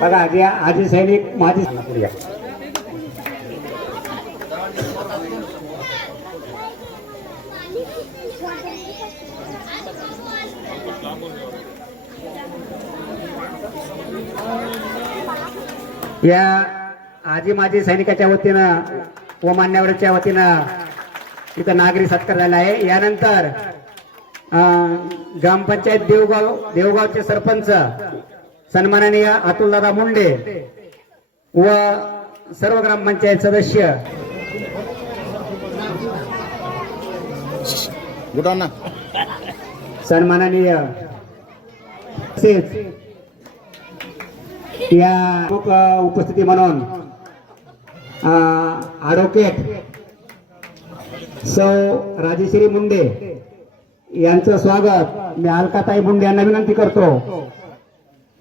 बघा आजी सैनिक माझी या आजी माजी सैनिकाच्या वतीनं व मान्यवरांच्या वतीनं इथं नागरी सत्कार झाला आहे। यानंतर ग्रामपंचायत देवगावचे सरपंच सन्माननीय अतुलदादा मुंडे व सर्व ग्रामपंचायत सदस्य सन्माननीय या उपस्थिती म्हणून ॲडव्होकेट सौ राजेश्री मुंडे यांचं स्वागत मी अलकाताई मुंडे यांना विनंती करतो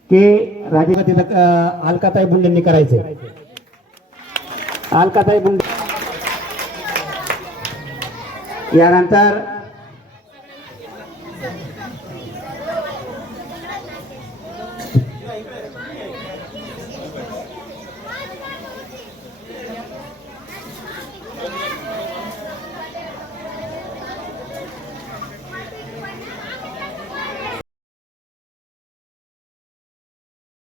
की राजेपती अलकाताई मुंडेंनी करायचे। अलकाताई मुंडे यानंतर